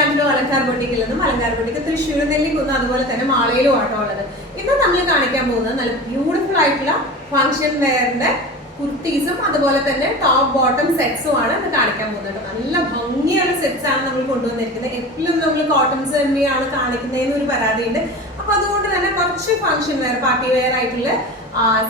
ആണല്ലോ അലങ്കാർ ബൊട്ടിക്കിൽ നിന്നും. അലങ്കാർ ബൊട്ടിക്ക് തൃശ്ശൂർ നെല്ലിക്കുന്ന് അതുപോലെ തന്നെ മാളയിലും ആട്ടോ ഉള്ളത്. ഇന്ന് നമ്മൾ കാണിക്കാൻ പോകുന്നത് നല്ല ബ്യൂട്ടിഫുൾ ആയിട്ടുള്ള ഫംഗ്ഷൻ വെയറിന്റെ കുർത്തീസും അതുപോലെ തന്നെ ടോപ്പ് ബോട്ടം സെറ്റ്സും ആണ് ഇന്ന് കാണിക്കാൻ പോകുന്നത്. നല്ല ഭംഗിയുള്ള സെറ്റ്സ് ആണ് നമ്മൾ കൊണ്ടുവന്നിരിക്കുന്നത്. എപ്പോഴും നമ്മൾ കോട്ടൺസ് തന്നെയാണ് കാണിക്കുന്നതെന്ന് ഒരു പരാതിയുണ്ട്. അപ്പൊ അതുകൊണ്ട് തന്നെ കുറച്ച് ഫംഗ്ഷൻ വെയർ പാർട്ടി വെയർ ആയിട്ടുള്ള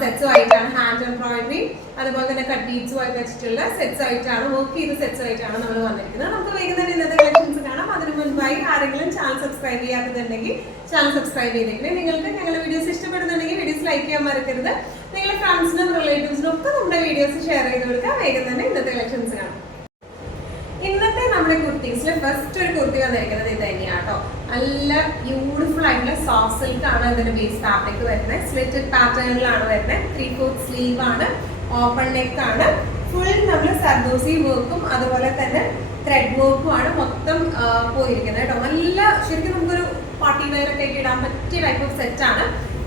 സെറ്റ്സും ആയിട്ടാണ്, ഹാൻഡ് എംബ്രോയിഡറി അതുപോലെ തന്നെ കട്ട് ബീഡ്സും ആയിട്ട് വെച്ചിട്ടുള്ള സെറ്റ്സ് ആയിട്ടാണ്, വർക്ക് ചെയ്ത സെറ്റ്സ് ആയിട്ടാണ് നമ്മൾ വന്നിരിക്കുന്നത്. നമുക്ക് വൈകുന്നേരം ഇന്നത്തെ കളക്ഷൻസ് കാണാം. അതിന് മുൻപായി ആരെങ്കിലും ചാനൽ സബ്സ്ക്രൈബ് ചെയ്യാത്തതുണ്ടെങ്കിൽ ചാനൽ സബ്സ്ക്രൈബ് ചെയ്തേക്കണേ. നിങ്ങൾക്ക് ഞങ്ങളുടെ വീഡിയോസ് ഇഷ്ടപ്പെടുന്നുണ്ടെങ്കിൽ വീഡിയോസ് ലൈക്ക് ചെയ്യാൻ മറക്കരുത്. നിങ്ങളുടെ ഫ്രണ്ട്സിനും റിലേറ്റീവ്സിനും ഒക്കെ നമ്മുടെ വീഡിയോസ് ഷെയർ ചെയ്ത് കൊടുക്കുക. വേഗം തന്നെ ഇന്നത്തെ കളക്ഷൻസ് കാണാം. ഇന്നത്തെ നമ്മുടെ കുർത്തീസിൽ ഫസ്റ്റ് ഒരു കുർത്തി വന്നിരിക്കുന്നത് ഇത് തന്നെയാണ് കേട്ടോ. നല്ല ബ്യൂട്ടിഫുൾ ആയിട്ടുള്ള സോഫ്റ്റ് സിൽക്ക് ആണ് ഇതിന്റെ ബേസ് ഫാബ്രിക് വരുന്നത്. സ്ലിറ്റഡ് പാറ്റേണിലാണ് വരുന്നത്. 3/4 സ്ലീവ് ആണ്, ഓപ്പൺ നെക്ക് ആണ്. ഫുൾ നമ്മൾ സർദോസി വർക്കും അതുപോലെ തന്നെ ത്രെഡ് വർക്കും ആണ് മൊത്തം പോയിരിക്കുന്നത് കേട്ടോ. നല്ല ശരിക്കും നമുക്കൊരു പാർട്ടി വെയർ ഒക്കെ ഇടാൻ പറ്റിയ ടൈപ്പ് ഓഫ് സെറ്റ് ആണ്.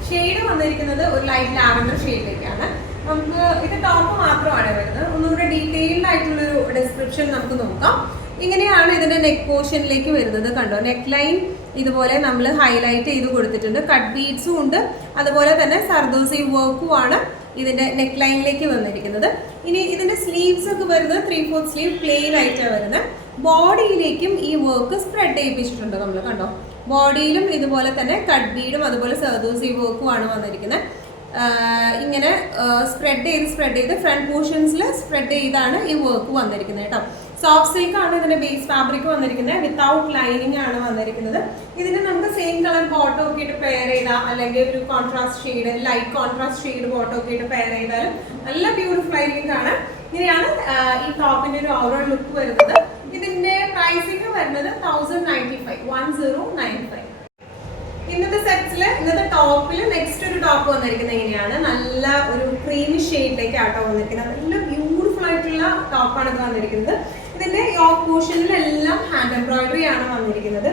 ഷെയ്ഡ് വന്നിരിക്കുന്നത് ഒരു ലൈറ്റ് ലാവൻഡർ ഷെയ്ഡിലേക്കാണ്. നമുക്ക് ഇത് ടോപ്പ് മാത്രമാണ് വരുന്നത്. ഒന്നുകൂടെ ഡീറ്റെയിൽഡ് ആയിട്ടുള്ളൊരു ഡിസ്ക്രിപ്ഷൻ നമുക്ക് നോക്കാം. ഇങ്ങനെയാണ് ഇതിന്റെ നെക്ക് പോർഷനിലേക്ക് വരുന്നത്. കണ്ടോ, നെക്ക് ലൈൻ ഇതുപോലെ നമ്മൾ ഹൈലൈറ്റ് ചെയ്ത് കൊടുത്തിട്ടുണ്ട്. കട്ട് ബീഡ്സും ഉണ്ട്, അതുപോലെ തന്നെ സർദോസി വർക്കും ആണ് ഇതിന്റെ നെക്ക് ലൈനിലേക്ക് വന്നിരിക്കുന്നത്. ഇനി ഇതിന്റെ സ്ലീവ്സ് ഒക്കെ വരുന്നത് 3/4 സ്ലീവ് പ്ലെയിൻ ആയിട്ടാണ് വരുന്നത്. ബോഡിയിലേക്കും ഈ വർക്ക് സ്പ്രെഡ് ചെയ്യിപ്പിച്ചിട്ടുണ്ട് നമ്മൾ. കണ്ടോ, ബോഡിയിലും ഇതുപോലെ തന്നെ കട്ട് ബീഡും അതുപോലെ സർദോസി വർക്കും ആണ് വന്നിരിക്കുന്നത്. ഇങ്ങനെ സ്പ്രെഡ് ചെയ്ത് ഫ്രണ്ട് പോർഷൻസിൽ സ്പ്രെഡ് ചെയ്താണ് ഈ വർക്ക് വന്നിരിക്കുന്നത് കേട്ടോ. സോഫ്റ്റ് സിൽക്ക് ആണ് ഇതിന്റെ ബേസ് ഫാബ്രിക് വന്നിരിക്കുന്നത്. വിത്തൗട്ട് ലൈനിങ് ആണ് വന്നിരിക്കുന്നത്. ഇതിന് നമുക്ക് സെയിം കളർ ബോട്ടം ഒക്കെ ഇട്ട് പെയർ ചെയ്താൽ, അല്ലെങ്കിൽ ഒരു contrast shade, light contrast shade bottom ഒക്കെ ഇട്ട് പെയർ ചെയ്താലും നല്ല ബ്യൂട്ടിഫുൾ ആയിരിക്കും കാണാൻ. ഇങ്ങനെയാണ് ഈ ടോപ്പിന്റെ ഒരു ഓവറോൾ ലുക്ക് വരുന്നത്. ഇതിന്റെ പ്രൈസിംഗ് വരുന്നത് 1095. ഇന്നത്തെ സെറ്റ്സിൽ ഇന്നത്തെ ടോപ്പിൽ നെക്സ്റ്റ് ഒരു ടോപ്പ് വന്നിരിക്കുന്നത് എങ്ങനെയാണ്, നല്ല ഒരു ക്രീമി ഷെയ്ഡിലേക്ക് ആട്ടോ വന്നിരിക്കുന്നത്. നല്ല ബ്യൂട്ടിഫുൾ ആയിട്ടുള്ള ടോപ്പാണ് ഇത് വന്നിരിക്കുന്നത്. ഇതിന്റെ യോക്ക് പോർഷനിലെല്ലാം ഹാൻഡ് എംബ്രോയിഡറി ആണ് വന്നിരിക്കുന്നത്.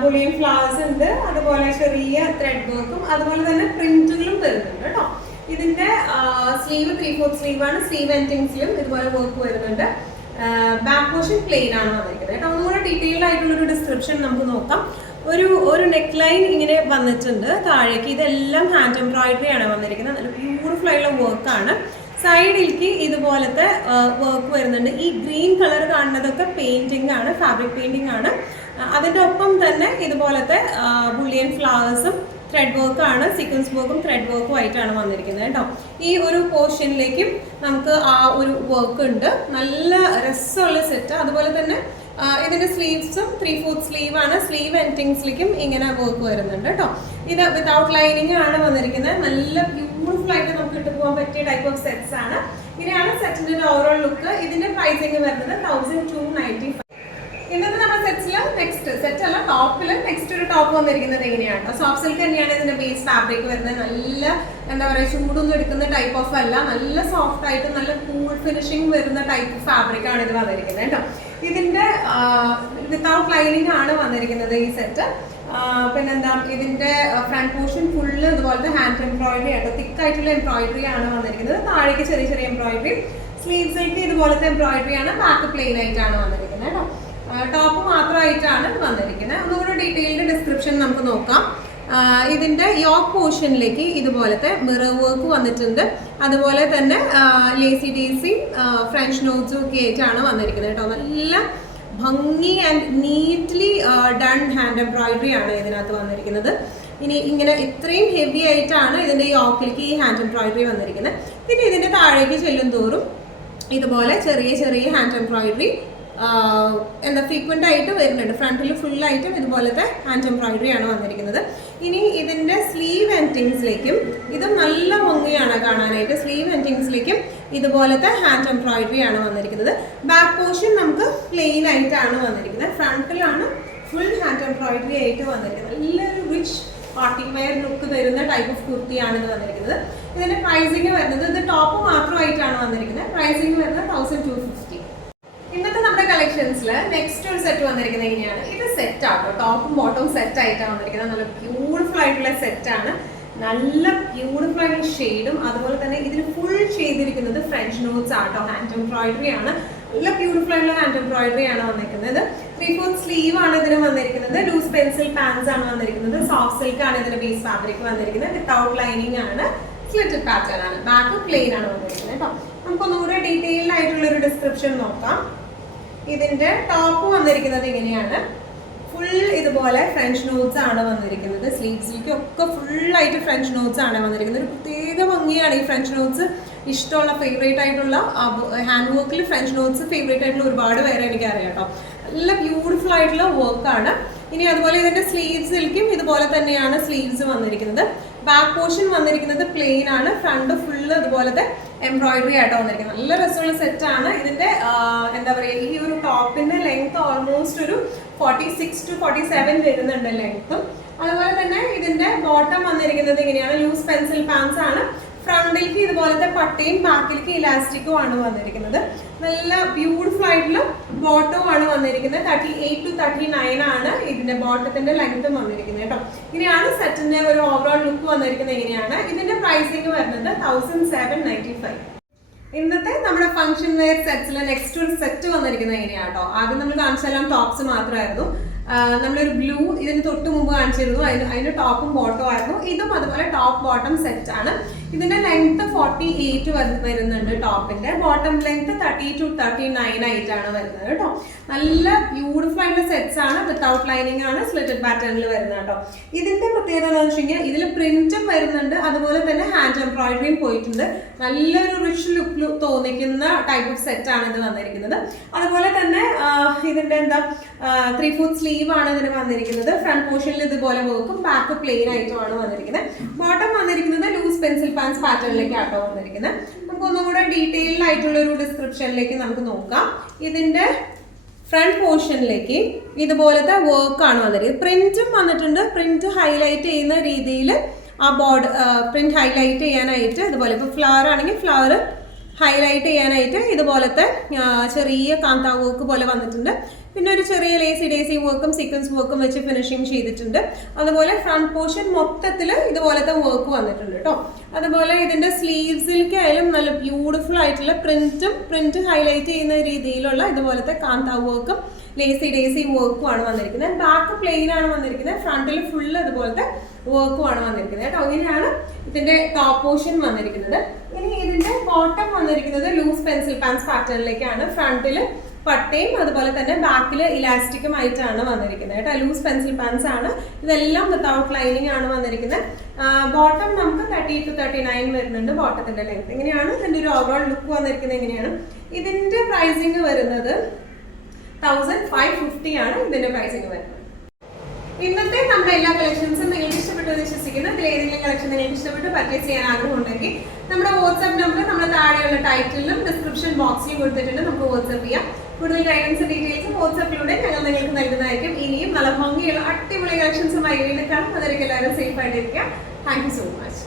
ബുളിയൻ ഫ്ലവേഴ്സ് ഉണ്ട്, അതുപോലെ ചെറിയ ത്രെഡ് വർക്കും അതുപോലെ തന്നെ പ്രിന്റുകളും വരുന്നുണ്ട് കേട്ടോ. ഇതിന്റെ സ്ലീവ് 3/4 സ്ലീവ് ആണ്. സ്ലീവ് എൻഡിങ്സിലും ഇതുപോലെ വർക്ക് വരുന്നുണ്ട്. ബാക്ക് പോർഷൻ പ്ലെയിൻ ആണ് വന്നിരിക്കുന്നത് കേട്ടോ. ഒന്നുകൂടെ ഡീറ്റെയിൽഡ് ആയിട്ടുള്ളൊരു ഡിസ്ക്രിപ്ഷൻ നമുക്ക് നോക്കാം. ഒരു നെക്ക് ലൈൻ ഇങ്ങനെ വന്നിട്ടുണ്ട് താഴേക്ക്. ഇതെല്ലാം ഹാൻഡ് എംബ്രോയിഡറി ആണ് വന്നിരിക്കുന്നത്. നല്ല ബ്യൂട്ടിഫുൾ ആയിട്ടുള്ള വർക്കാണ്. സൈഡിലേക്ക് ഇതുപോലത്തെ വർക്ക് വരുന്നുണ്ട്. ഈ ഗ്രീൻ കളർ കാണുന്നതൊക്കെ പെയിന്റിംഗ് ആണ്, ഫാബ്രിക് പെയിന്റിംഗ് ആണ്. അതിൻ്റെ ഒപ്പം തന്നെ ഇതുപോലത്തെ ബുള്ളിയൻ ഫ്ലവേഴ്സും ത്രെഡ് വർക്കാണ്, സീക്വൻസ് വർക്കും ത്രെഡ് വർക്കും ആയിട്ടാണ് വന്നിരിക്കുന്നത് കേട്ടോ. ഈ ഒരു പോർഷനിലേക്കും നമുക്ക് ആ ഒരു വർക്ക് ഉണ്ട്. നല്ല രസമുള്ള സെറ്റ്. അതുപോലെ തന്നെ ഇതിന്റെ സ്ലീവ്സും 3/4 സ്ലീവ് ആണ്. സ്ലീവ് എൻഡിങ്സിലേക്കും ഇങ്ങനെ വർക്ക് വരുന്നുണ്ട് കേട്ടോ. ഇത് വിത്തൗട്ട് ലൈനിങ് ആണ് വന്നിരിക്കുന്നത്. നല്ല ബ്യൂട്ടിഫുൾ ആയിട്ട് നമുക്ക് ഇട്ട് പോകാൻ പറ്റിയ ടൈപ്പ് ഓഫ് സെറ്റ്സ് ആണ്. ഇങ്ങനെയാണ് സെറ്റിന്റെ ഓവറോൾ ലുക്ക്. ഇതിന്റെ പ്രൈസിംഗ് വരുന്നത് 1295. ഇന്നത്തെ നമ്മുടെ സെറ്റ്സിൽ നെക്സ്റ്റ് സെറ്റ് അല്ല, ടോപ്പിൽ നെക്സ്റ്റ് ഒരു ടോപ്പ് വന്നിരിക്കുന്നത് എങ്ങനെയാണ്, സോഫ്റ്റ് സിൽക്ക് തന്നെയാണ് ഇതിന്റെ ബേസ് ഫാബ്രിക് വരുന്നത്. നല്ല എന്താ പറയുക, ചൂടൊന്നും എടുക്കുന്ന ടൈപ്പ് ഓഫ് അല്ല, നല്ല സോഫ്റ്റ് ആയിട്ട് നല്ല കൂൾ ഫിനിഷിംഗ് വരുന്ന ടൈപ്പ് ഫാബ്രിക് ആണ് ഇത് വന്നിരിക്കുന്നത് കേട്ടോ. ഇതിന്റെ വിത്തൗട്ട് ലൈനിങ് ആണ് വന്നിരിക്കുന്നത് ഈ സെറ്റ്. പിന്നെന്താ, ഇതിന്റെ ഫ്രണ്ട് പോർഷൻ ഫുള്ള് ഇതുപോലത്തെ ഹാൻഡ് എംബ്രോയിഡറി ആയിട്ട് തിക്കായിട്ടുള്ള എംബ്രോയിഡറി ആണ് വന്നിരിക്കുന്നത്. താഴേക്ക് ചെറിയ ചെറിയ എംബ്രോയിഡറി, സ്ലീവ്സിലേക്ക് ഇതുപോലത്തെ എംബ്രോയിഡറി ആണ്. ബാക്ക് പ്ലെയിൻ ആയിട്ടാണ് വന്നിരിക്കുന്നത് കേട്ടോ. ടോപ്പ് മാത്രമായിട്ടാണ് വന്നിരിക്കുന്നത്. ഒന്നുകൂടെ ഡീറ്റെയിൽഡ് ഡിസ്ക്രിപ്ഷൻ നമുക്ക് നോക്കാം. ഇതിന്റെ യോക്ക് പോർഷനിലേക്ക് ഇതുപോലത്തെ മിറർ വർക്ക് വന്നിട്ടുണ്ട്. അതുപോലെ തന്നെ ലേസി ഡേസി ഫ്രഞ്ച് നോട്ട്സും ഒക്കെ ആയിട്ടാണ് വന്നിരിക്കുന്നത് കേട്ടോ. നല്ല ഭംഗി and neatly done hand embroidery ആണ് ഇതിനകത്ത് വന്നിരിക്കുന്നത്. ഇനി ഇങ്ങനെ ഇത്രയും ഹെവി ആയിട്ടാണ് ഇതിന്റെ യോക്കിലേക്ക് ഈ ഹാൻഡ് എംബ്രോയിഡറി വന്നിരിക്കുന്നത്. പിന്നെ ഇതിന്റെ താഴേക്ക് ചെല്ലും തോറും ഇതുപോലെ ചെറിയ ചെറിയ ഹാൻഡ് എംബ്രോയിഡറി എന്താ ഫ്രീക്വൻ്റ് ആയിട്ട് വരുന്നുണ്ട്. ഫ്രണ്ടിൽ ഫുള്ളായിട്ടും ഇതുപോലത്തെ ഹാൻഡ് എംബ്രോയിഡറി ആണ് വന്നിരിക്കുന്നത്. ഇനി ഇതിൻ്റെ സ്ലീവ് എൻഡിങ്സിലേക്കും ഇതും നല്ല ഭംഗിയാണ് കാണാനായിട്ട്. സ്ലീവ് എൻഡിങ്സിലേക്കും ഇതുപോലത്തെ ഹാൻഡ് എംബ്രോയിഡറി ആണ് വന്നിരിക്കുന്നത്. ബാക്ക് പോർഷൻ നമുക്ക് പ്ലെയിൻ ആയിട്ടാണ് വന്നിരിക്കുന്നത്. ഫ്രണ്ടിലാണ് ഫുൾ ഹാൻഡ് എംബ്രോയിഡറി ആയിട്ട് വന്നിരിക്കുന്നത്. നല്ലൊരു റിച്ച് പാർട്ടി വെയർ ലുക്ക് തരുന്ന ടൈപ്പ് ഓഫ് കുർത്തിയാണ് ഇത് വന്നിരിക്കുന്നത്. ഇതിൻ്റെ പ്രൈസിങ് വരുന്നത്, ഇത് ടോപ്പ് മാത്രമായിട്ടാണ് വന്നിരിക്കുന്നത്. പ്രൈസിങ് വരുന്നത് 1250. ഇന്നത്തെ നമ്മുടെ കളക്ഷൻസിൽ നെക്സ്റ്റ് ഒരു സെറ്റ് വന്നിരിക്കുന്നത് എങ്ങനെയാണ്, ഇത് സെറ്റ് ആട്ടോ. ടോപ്പും ബോട്ടവും സെറ്റ് ആയിട്ടാണ് വന്നിരിക്കുന്നത്. നല്ല ബ്യൂട്ടിഫുൾ ആയിട്ടുള്ള സെറ്റാണ്. നല്ല ബ്യൂട്ടിഫുൾ ആയിട്ടുള്ള ഷെയ്ഡും അതുപോലെ തന്നെ ഇതിൽ ഫുൾ ചെയ്തിരിക്കുന്നത് ഫ്രഞ്ച് നോട്ട്സ് ആട്ടോ. ഹാൻഡ് എംബ്രോയിഡറി ആണ്. നല്ല ബ്യൂട്ടിഫുൾ ആയിട്ടുള്ള ഹാൻഡ് എംബ്രോയിഡറി ആണ് വന്നിരിക്കുന്നത്. 3/4 സ്ലീവ് ആണ് ഇതിന് വന്നിരിക്കുന്നത്. ലൂസ് പെൻസിൽ പാൻസ് ആണ് വന്നിരിക്കുന്നത്. സോഫ്റ്റ് സിൽക്ക് ആണ് ഇതിന്റെ ബേസ് ഫാബ്രിക് വന്നിരിക്കുന്നത്. വിത്തൗട്ട് ലൈനിങ് ആണ്, സ്ലിറ്റഡ് പാറ്റേൺ ആണ്. ബാക്ക് പ്ലെയിൻ ആണ് വന്നിരിക്കുന്നത് കേട്ടോ. നമുക്കൊന്നുകൂടെ ഡീറ്റെയിൽഡ് ആയിട്ടുള്ള ഒരു ഡിസ്ക്രിപ്ഷൻ നോക്കാം. ഇതിന്റെ ടോപ്പ് വന്നിരിക്കുന്നത് ഇങ്ങനെയാണ്. ഫുൾ ഇതുപോലെ ഫ്രഞ്ച് നോട്ട്സ് ആണ് വന്നിരിക്കുന്നത്. സ്ലീവ്സിലേക്ക് ഒക്കെ ഫുള്ളായിട്ട് ഫ്രഞ്ച് നോട്ട്സ് ആണ് വന്നിരിക്കുന്നത്. ഒരു പ്രത്യേക ഭംഗിയാണ് ഈ ഫ്രഞ്ച് നോട്ട്സ്. ഇഷ്ടമുള്ള ഫേവറേറ്റ് ആയിട്ടുള്ള ഹാൻഡ് വർക്കിൽ ഫ്രഞ്ച് നോട്ട്സ് ഫേവറേറ്റ് ആയിട്ടുള്ള ഒരുപാട് പേരെ എനിക്കറിയാം കേട്ടോ. നല്ല ബ്യൂട്ടിഫുൾ ആയിട്ടുള്ള വർക്കാണ്. ഇനി അതുപോലെ ഇതിന്റെ സ്ലീവ്സിലേക്കും ഇതുപോലെ തന്നെയാണ് സ്ലീവ്സ് വന്നിരിക്കുന്നത്. ബാക്ക് പോർഷൻ വന്നിരിക്കുന്നത് പ്ലെയിൻ ആണ്. ഫ്രണ്ട് ഫുള്ള് ഇതുപോലത്തെ എംബ്രോയിഡറി ആയിട്ടോ വന്നിരിക്കുന്നത്. നല്ല രസമുള്ള സെറ്റ് ആണ്. ഇതിന്റെ എന്താ പറയുക, ഈ ഒരു ടോപ്പിന്റെ ലെങ്ത് ഓൾമോസ്റ്റ് ഒരു 46 to 47 വരുന്നുണ്ട് ലെങ്ത്തും. അതുപോലെ തന്നെ ഇതിന്റെ ബോട്ടം വന്നിരിക്കുന്നത് ഇങ്ങനെയാണ്. ലൂസ് പെൻസിൽ പാൻസ് ആണ്. ഫ്രണ്ടിലേക്ക് ഇതുപോലത്തെ പട്ടയും ബാക്കിലേക്ക് ഇലാസ്റ്റിക്കും ആണ് വന്നിരിക്കുന്നത്. നല്ല ബ്യൂട്ടിഫുൾ ആയിട്ടുള്ള ബോട്ടവും ആണ് വന്നിരിക്കുന്നത്. 38 to 39 ആണ് ഇതിന്റെ ബോട്ടത്തിന്റെ ലെങ്ത്തും വന്നിരിക്കുന്നത് കേട്ടോ. ഇങ്ങനെയാണ് സെറ്റിന്റെ ഒരു ഓവറോൾ ലുക്ക് വന്നിരിക്കുന്നത്. ഇങ്ങനെയാണ് ഇതിന്റെ പ്രൈസിങ് വരുന്നത് 1795. ഇന്നത്തെ നമ്മുടെ ഫംഗ്ഷൻ വെയർ സെറ്റ്സിൽ നെക്സ്റ്റ് ഒരു സെറ്റ് വന്നിരിക്കുന്നത് എങ്ങനെയാണ് കേട്ടോ. ആദ്യം നമ്മൾ കാണിച്ചെല്ലാം ടോപ്സ് മാത്രമായിരുന്നു. നമ്മളൊരു ബ്ലൂ ഇതിന് തൊട്ട് മുമ്പ് കാണിച്ചിരുന്നു. അതിന്റെ ടോപ്പും ബോട്ടവും ആയിരുന്നു. ഇതും അതുപോലെ ടോപ്പ് ബോട്ടം സെറ്റ് ആണ്. ഇതിന്റെ ലെങ്ത് 48 വരുന്നുണ്ട്. ടോപ്പിന്റെ ബോട്ടം ലെങ്ത് 30 to 39 ആയിട്ടാണ് വരുന്നത് കേട്ടോ. നല്ല ബ്യൂട്ടിഫുൾ ആയിട്ടുള്ള സെറ്റ്സ് ആണ്. വിത്തൗട്ട് ലൈനിങ് ആണ്, സ്ലിറ്റഡ് പാറ്റേണിൽ വരുന്നത് കേട്ടോ. ഇതിന്റെ പ്രത്യേകത എന്ന് വെച്ച് കഴിഞ്ഞാൽ ഇതിൽ പ്രിന്റും വരുന്നുണ്ട്, അതുപോലെ തന്നെ ഹാൻഡ് എംബ്രോയിഡറിയും പോയിട്ടുണ്ട്. നല്ലൊരു റിച്ച് ലുക്ക് തോന്നിക്കുന്ന ടൈപ്പ് ഓഫ് സെറ്റ് ആണ് ഇത് വന്നിരിക്കുന്നത്. അതുപോലെ തന്നെ ഇതിന്റെ എന്താ 3/4 സ്ലീവ് ആണ് ഇതിന് വന്നിരിക്കുന്നത്. ഫ്രണ്ട് പോർഷനിൽ ഇതുപോലെ വർക്കും ബാക്ക് പ്ലെയിൻ ആയിട്ടുമാണ് വന്നിരിക്കുന്നത്. ബോട്ടം വന്നിരിക്കുന്നത് ലൂസ് പെൻസിൽ പാൻസ് പാറ്റേണിലേക്ക് ആട്ടോ വന്നിരിക്കുന്നത്. നമുക്ക് ഒന്നുകൂടെ ഡീറ്റെയിൽഡ് ആയിട്ടുള്ള ഒരു ഡിസ്ക്രിപ്ഷനിലേക്ക് നമുക്ക് നോക്കാം. ഇതിന്റെ ഫ്രണ്ട് പോർഷനിലേക്ക് ഇതുപോലത്തെ വർക്കാണ് വന്നിരിക്കുന്നത്. പ്രിന്റും വന്നിട്ടുണ്ട്. പ്രിന്റ് ഹൈലൈറ്റ് ചെയ്യുന്ന രീതിയിൽ ആ ബോർഡ് പ്രിന്റ് ഹൈലൈറ്റ് ചെയ്യാനായിട്ട് ഇതുപോലെ ഇപ്പോൾ ഫ്ലവർ ആണെങ്കിൽ ഫ്ലവർ ഹൈലൈറ്റ് ചെയ്യാനായിട്ട് ഇതുപോലത്തെ ചെറിയ കാന്താ വർക്ക് പോലെ വന്നിട്ടുണ്ട്. പിന്നെ ഒരു ചെറിയ ലേസി ഡേസി വർക്കും സീക്വൻസ് വർക്കും വെച്ച് ഫിനിഷിങ് ചെയ്തിട്ടുണ്ട്. അതുപോലെ ഫ്രണ്ട് പോർഷൻ മൊത്തത്തിൽ ഇതുപോലത്തെ വർക്ക് വന്നിട്ടുണ്ട് കേട്ടോ. അതുപോലെ ഇതിന്റെ സ്ലീവ്സിലേക്കായാലും നല്ല ബ്യൂട്ടിഫുൾ ആയിട്ടുള്ള പ്രിന്റ് ഹൈലൈറ്റ് ചെയ്യുന്ന രീതിയിലുള്ള ഇതുപോലത്തെ കാന്താ വർക്കും ലേസി ഡേസി വർക്കും ആണ് വന്നിരിക്കുന്നത്. ബാക്ക് പ്ലെയിൻ ആണ് വന്നിരിക്കുന്നത്. ഫ്രണ്ടിൽ ഫുള്ള് ഇതുപോലത്തെ വർക്കും ആണ് വന്നിരിക്കുന്നത് കേട്ടോ. ഇങ്ങനെയാണ് ഇതിന്റെ ടോപ്പ് പോർഷൻ വന്നിരിക്കുന്നത്. ഇനി ഇതിന്റെ ബോട്ടം വന്നിരിക്കുന്നത് ലൂസ് പെൻസിൽ പാൻസ് പാറ്റേണിലേക്കാണ്. ഫ്രണ്ടില് പട്ടയും അതുപോലെ തന്നെ ബാക്കിൽ ഇലാസ്റ്റിക്കും ആയിട്ടാണ് വന്നിരിക്കുന്നത് കേട്ടോ. ലൂസ് പെൻസിൽ പാൻസ് ആണ്. ഇതെല്ലാം വിത്തൗട്ട് ലൈനിങ് ആണ് വന്നിരിക്കുന്നത്. ബോട്ടം നമുക്ക് 30 to 39 വരുന്നുണ്ട് ബോട്ടത്തിന്റെ ലെങ്ത്. ഇങ്ങനെയാണ് ഇതിന്റെ ഒരു ഓവറോൾ ലുക്ക് വന്നിരിക്കുന്നത്. എങ്ങനെയാണ് ഇതിന്റെ പ്രൈസിങ് വരുന്നത് 1550 ആണ് ഇതിന്റെ പ്രൈസിങ് വരുന്നത്. ഇന്നത്തെ നമ്മുടെ എല്ലാ കളക്ഷൻസും നിങ്ങൾക്ക് ഇഷ്ടപ്പെട്ടു എന്ന് വിശ്വസിക്കുന്നു. ഇതിൽ ഏതെങ്കിലും കളക്ഷൻ നിങ്ങൾക്ക് ഇഷ്ടപ്പെട്ട് പർച്ചേസ് ചെയ്യാൻ ആഗ്രഹമുണ്ടെങ്കിൽ നമ്മുടെ വാട്സ്ആപ്പ് നമ്പർ നമ്മുടെ താഴെയുള്ള ടൈറ്റിലും ഡിസ്ക്രിപ്ഷൻ ബോക്സിലും കൊടുത്തിട്ടുണ്ട്. നമുക്ക് വാട്സ്ആപ്പ് ചെയ്യാം. കൂടുതൽ ഗൈഡൻസ് ഡീറ്റെയിൽസ് വാട്സ്ആപ്പിലൂടെ ഞങ്ങൾ നിങ്ങൾക്ക് നൽകുന്നതായിരിക്കും. ഇനിയും നല്ല ഭംഗിയുള്ള അടിപൊളി കളക്ഷൻസുമായി വീണ്ടും കാണാം. അതൊക്കെ എല്ലാവരും സേഫ് ആയിട്ടിരിക്കാം. Thank you so much.